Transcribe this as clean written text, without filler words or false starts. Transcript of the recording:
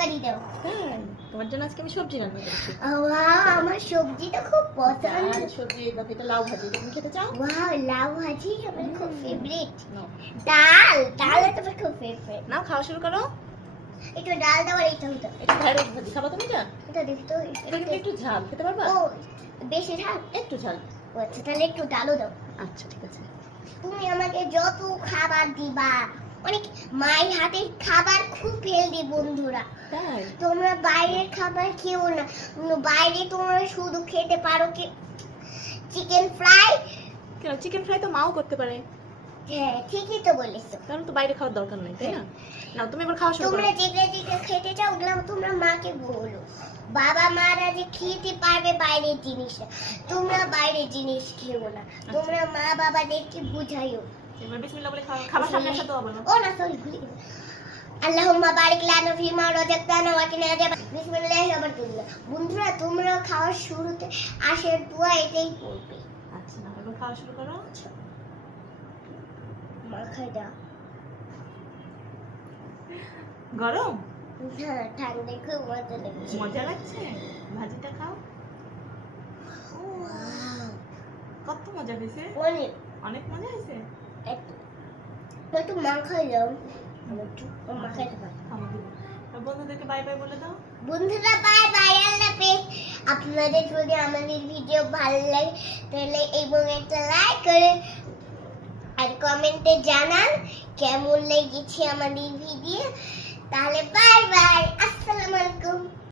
তরকারি দাও। হ্যাঁ, তোমার জন্য আজকে আমি সবজি রান্না করেছি। ওয়াও, আমার সবজিটা খুব পছন্দ। আর সবজি দেখো, এটা লাউ ভাজি, তুমি খেতে চাও? ওয়াও, লাউ ভাজি আমার খুব ফেভারিট। নাও, ডাল তোমার খুব ফেভারিট। নাও খাওয়া শুরু করো। একটু ডাল দাও আর এটা দাও। এটা ঢেঁড়স ভাজি খাবা তুমি? এটা দেখতো, এটা কিন্তু একটু ঝাল, খেতে পারবা? ও বেশি ঝাল? একটু ঝাল। ও আচ্ছা, তাহলে একটু ডালও দাও। আচ্ছা ঠিক আছে। তুমি আমাকে যত খাবার দিবা, অনেক মায়ের হাতের খাবার খুব হেলদি বন্ধুরা। তাই? তোমরা বাইরের খাবার খেও না। বাইরে তোমরা শুধু খেতে পারো কি চিকেন ফ্রাই। কেন, চিকেন ফ্রাই তো মাও করতে পারে। হ্যাঁ ঠিকই তো বলেছো। কারণ তো বাইরে খাওয়ার দরকার নেই, তাই না? নাও তুমি এবার খাওয়া শুরু করো। তোমরা যেগুলো যেগুলো খেতে চাও ওগুলো তোমরা মাকে বলো। বাবা মারা যে খেতে পারবে বাইরের জিনিস, তোমরা বাইরের জিনিস খেও না। তোমরা মা বাবাদেরকে বুঝাইও। এবার বিসমিল্লাহ বলে খাও। খাবার সামনে একসাথে হবে না। ও না, সরি ভুলে গেছি। আল্লাহুম্মা বারিক লানা ফিমা রাযাকতানা ওয়া কিনা আযাবান। বিসমিল্লাহির রহমানির রহিম। বন্ধুরা তোমরা খাওয়ার শুরুতে আশের দোয়া এটাই পড়বে। আচ্ছা, নাও এবার খাওয়া শুরু করো। মাখাই দাও। গরম? হ্যাঁ, ঠান্ডা খুব মজা লাগছে। মজা লাগছে? ভাজিটা খাও। ওয়াও, কত মজা হয়েছে? অনেক অনেক মজা হয়েছে। একটু একটু মাখাই দাও। একটু মাখাই দাও। খাওয়া দিব। আর বন্ধুদেরকে বাই বাই বলে দাও। বন্ধুরা বাই বাই, আল্লাহ হাফেজ। আপনাদের যদি আমাদের ভিডিও ভালো লাগে তাহলে এবং একটা লাইক করে আর কমেন্টে জানান কেমন লেগেছে আমাদের ভিডিও। তাহলে বাই বাই, আসসালামু আলাইকুম।